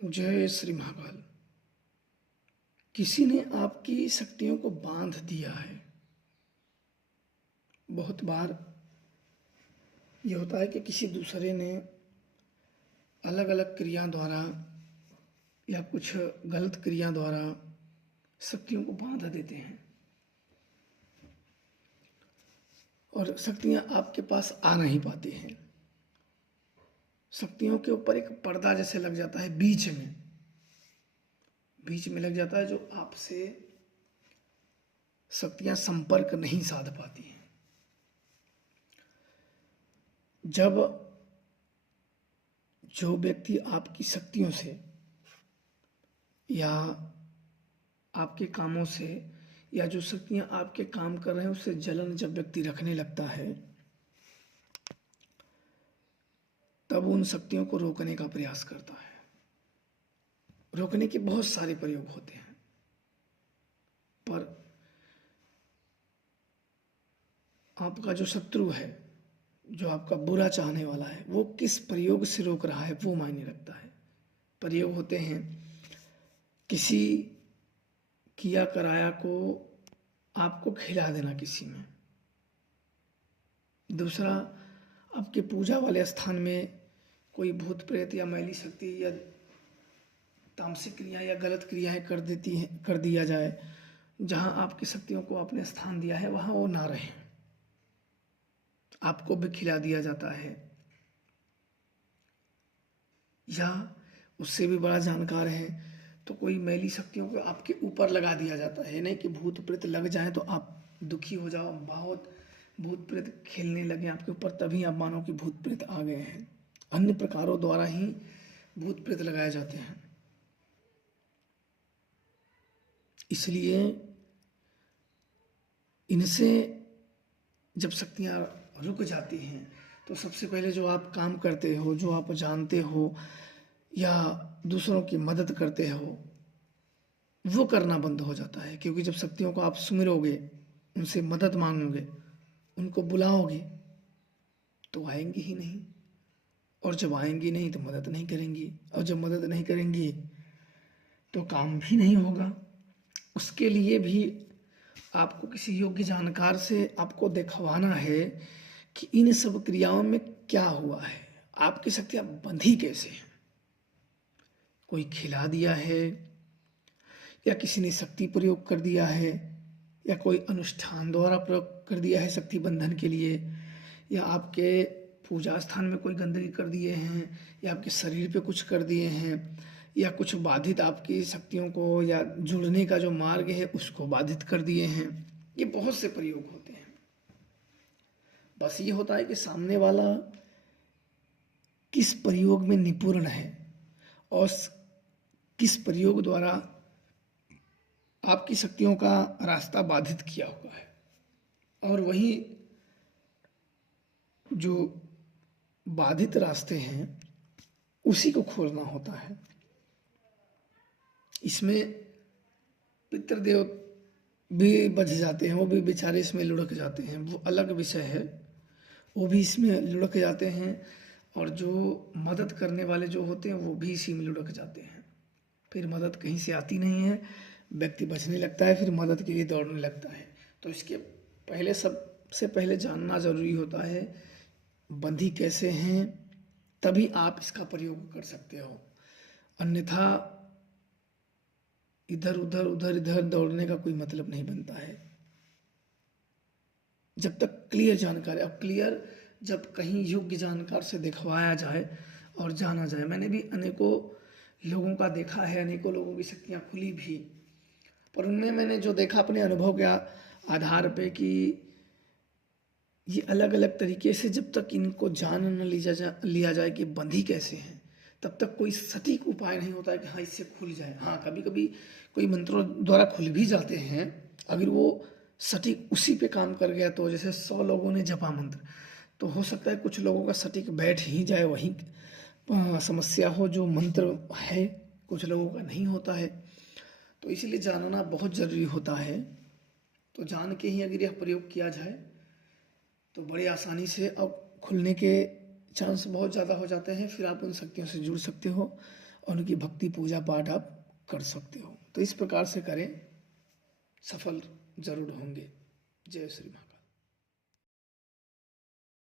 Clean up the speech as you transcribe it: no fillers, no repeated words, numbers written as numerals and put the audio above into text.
जय श्री महाकाल। किसी ने आपकी शक्तियों को बांध दिया है। बहुत बार ये होता है कि किसी दूसरे ने अलग अलग क्रिया द्वारा या कुछ गलत क्रिया द्वारा शक्तियों को बांध देते हैं और शक्तियां आपके पास आ नहीं पाती हैं। शक्तियों के ऊपर एक पर्दा जैसे लग जाता है, बीच में लग जाता है, जो आपसे शक्तियां संपर्क नहीं साध पाती हैं। जब जो व्यक्ति आपकी शक्तियों से या आपके कामों से या जो शक्तियां आपके काम कर रहे हैं उससे जलन जब व्यक्ति रखने लगता है, तब उन शक्तियों को रोकने का प्रयास करता है। रोकने के बहुत सारे प्रयोग होते हैं, पर आपका जो शत्रु है, जो आपका बुरा चाहने वाला है, वो किस प्रयोग से रोक रहा है वो मायने रखता है। प्रयोग होते हैं, किसी किया कराया को आपको खिला देना किसी में। दूसरा, आपके पूजा वाले स्थान में कोई भूत प्रेत या मैली शक्ति या तामसिक क्रिया या गलत क्रियाएं कर दिया जाए। जहां आपकी शक्तियों को आपने स्थान दिया है वहां वो ना रहे, आपको भी खिला दिया जाता है। या उससे भी बड़ा जानकार है तो कोई मैली शक्तियों को आपके ऊपर लगा दिया जाता है। नहीं कि भूत प्रेत लग जाए तो आप दुखी हो जाओ, बहुत भूत प्रेत खेलने लगे आपके ऊपर, तभी आप मानो कि भूत प्रेत आ गए हैं। अन्य प्रकारों द्वारा ही भूत प्रेत लगाए जाते हैं। इसलिए इनसे जब शक्तियां रुक जाती हैं तो सबसे पहले जो आप काम करते हो, जो आप जानते हो या दूसरों की मदद करते हो, वो करना बंद हो जाता है। क्योंकि जब शक्तियों को आप सुमिरोगे, उनसे मदद मांगोगे, उनको बुलाओगे, तो आएंगी ही नहीं। और जब आएंगी नहीं तो मदद नहीं करेंगी, और जब मदद नहीं करेंगी तो काम भी नहीं होगा। उसके लिए भी आपको किसी योग्य जानकार से आपको दिखवाना है कि इन सब क्रियाओं में क्या हुआ है, आपकी शक्तियां बंधी कैसे हैं। कोई खिला दिया है, या किसी ने शक्ति प्रयोग कर दिया है, या कोई अनुष्ठान द्वारा प्रयोग कर दिया है शक्ति बंधन के लिए, या आपके पूजा स्थान में कोई गंदगी कर दिए हैं, या आपके शरीर पे कुछ कर दिए हैं, या कुछ बाधित आपकी शक्तियों को या जुड़ने का जो मार्ग है उसको बाधित कर दिए हैं। ये बहुत से प्रयोग होते हैं। बस ये होता है कि सामने वाला किस प्रयोग में निपुण है और किस प्रयोग द्वारा आपकी शक्तियों का रास्ता बाधित किया हुआ है, और वही जो बाधित रास्ते हैं उसी को खोलना होता है। इसमें पितृदेव भी बच जाते हैं, वो भी बेचारे इसमें लुढ़क जाते हैं, वो अलग विषय है। वो भी इसमें लुढ़क जाते हैं, और जो मदद करने वाले जो होते हैं वो भी इसी में लुढ़क जाते हैं। फिर मदद कहीं से आती नहीं है, व्यक्ति बचने लगता है, फिर मदद के लिए दौड़ने लगता है। तो इसके पहले सबसे पहले जानना जरूरी होता है बंधी कैसे हैं, तभी आप इसका प्रयोग कर सकते हो। अन्यथा इधर उधर दौड़ने का कोई मतलब नहीं बनता है। जब तक क्लियर जानकारी, अब क्लियर जब कहीं योग्य जानकार से दिखवाया जाए और जाना जाए। मैंने भी अनेकों लोगों का देखा है, अनेकों लोगों की शक्तियाँ खुली भी, पर उनमें मैंने जो देखा अपने अनुभव के आधार पे कि ये अलग अलग तरीके से जब तक इनको जान न लिया जाए कि बंधी कैसे हैं, तब तक कोई सटीक उपाय नहीं होता है कि हाँ इससे खुल जाए। हाँ, कभी कभी कोई मंत्रों द्वारा खुल भी जाते हैं, अगर वो सटीक उसी पे काम कर गया तो। जैसे 100 लोगों ने जपा मंत्र, तो हो सकता है कुछ लोगों का सटीक बैठ ही जाए, वही समस्या हो जो मंत्र है, कुछ लोगों का नहीं होता है। तो इसलिए जानना बहुत ज़रूरी होता है। तो जान के ही अगर यह प्रयोग किया जाए तो बड़ी आसानी से अब खुलने के चांस बहुत ज़्यादा हो जाते हैं। फिर आप उन शक्तियों से जुड़ सकते हो और उनकी भक्ति पूजा पाठ आप कर सकते हो। तो इस प्रकार से करें, सफल जरूर होंगे। जय श्री राम।